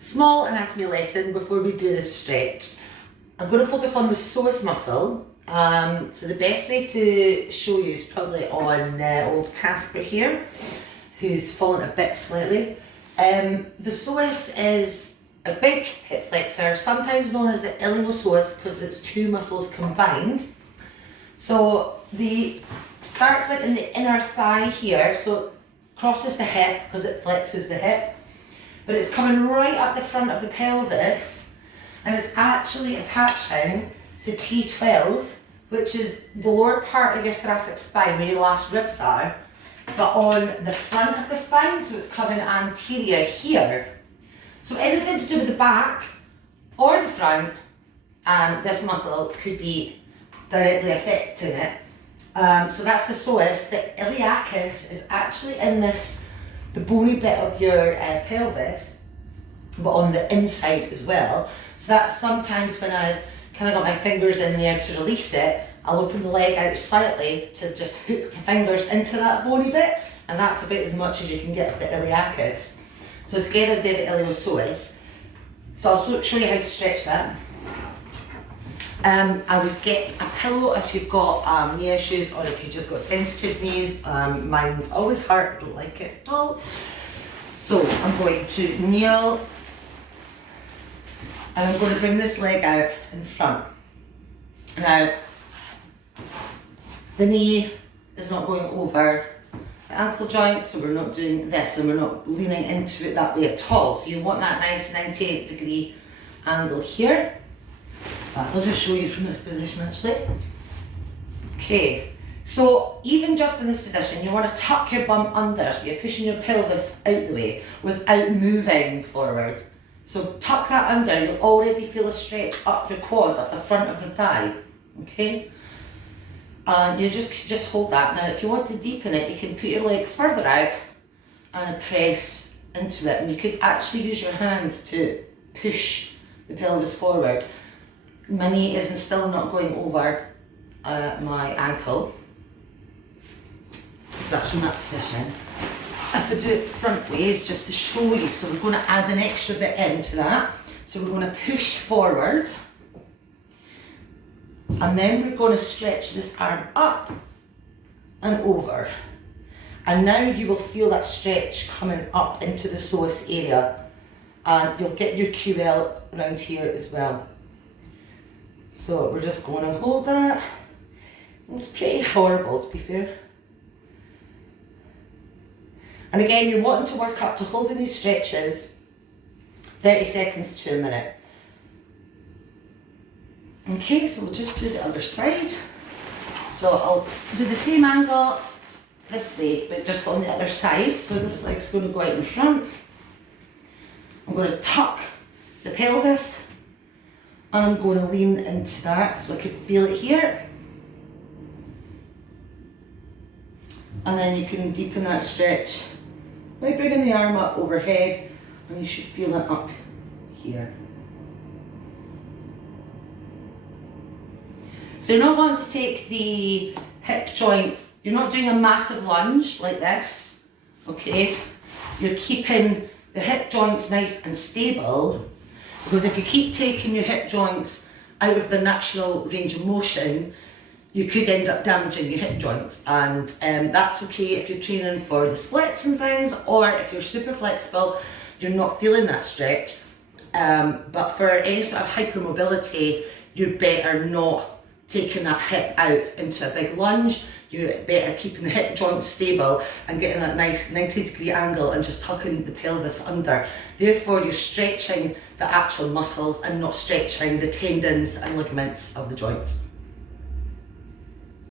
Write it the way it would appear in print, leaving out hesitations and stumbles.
Small anatomy lesson before we do this stretch. I'm going to focus on the psoas muscle. So the best way to show you is probably on old Casper here, who's fallen a bit slightly. The psoas is a big hip flexor, sometimes known as the iliopsoas because it's two muscles combined. So the starts like in the inner thigh here, so it crosses the hip because it flexes the hip, but it's coming right up the front of the pelvis and it's actually attaching to T12, which is the lower part of your thoracic spine where your last ribs are, but on the front of the spine, so it's coming anterior here. So anything to do with the back or the front, this muscle could be directly affecting it. So that's the psoas. The iliacus is actually in the bony bit of your pelvis, but on the inside as well. So that's sometimes when I kind of got my fingers in there to release it, I'll open the leg out slightly to just hook my fingers into that bony bit, and that's about as much as you can get of the iliacus. So together they're the iliopsoas. So I'll show you how to stretch that. I would get a pillow if you've got knee issues or if you've just got sensitive knees. Mine's always hurt, don't like it at all. So I'm going to kneel and I'm going to bring this leg out in front. Now, the knee is not going over the ankle joint, so we're not doing this and we're not leaning into it that way at all. So you want that nice 98-degree angle here. I'll just show you from this position actually. Okay, so even just in this position, you want to tuck your bum under, so you're pushing your pelvis out the way without moving forward. So tuck that under, you'll already feel a stretch up your quads, up the front of the thigh, okay? And you just hold that. Now if you want to deepen it, you can put your leg further out and press into it. And you could actually use your hands to push the pelvis forward. My knee isn't still not going over my ankle. So that's from that position. If I do it front ways, just to show you, so we're going to add an extra bit into that. So we're going to push forward, and then we're going to stretch this arm up and over. And now you will feel that stretch coming up into the psoas area, and you'll get your QL around here as well. So we're just going to hold that. It's pretty horrible, to be fair. And again, you're wanting to work up to holding these stretches 30 seconds to a minute. Okay, so we'll just do the other side. So I'll do the same angle this way, but just on the other side. So this leg's going to go out in front. I'm going to tuck the pelvis, and I'm going to lean into that so I can feel it here. And then you can deepen that stretch by bringing the arm up overhead, and you should feel it up here. So you're not wanting to take the hip joint, you're not doing a massive lunge like this, okay? You're keeping the hip joints nice and stable, because if you keep taking your hip joints out of the natural range of motion, you could end up damaging your hip joints, and that's okay if you're training for the splits and things, or if you're super flexible, you're not feeling that stretch. But for any sort of hypermobility, you're better not taking that hip out into a big lunge. You're better keeping the hip joints stable and getting that nice 90-degree angle and just tucking the pelvis under. Therefore, you're stretching the actual muscles and not stretching the tendons and ligaments of the joints.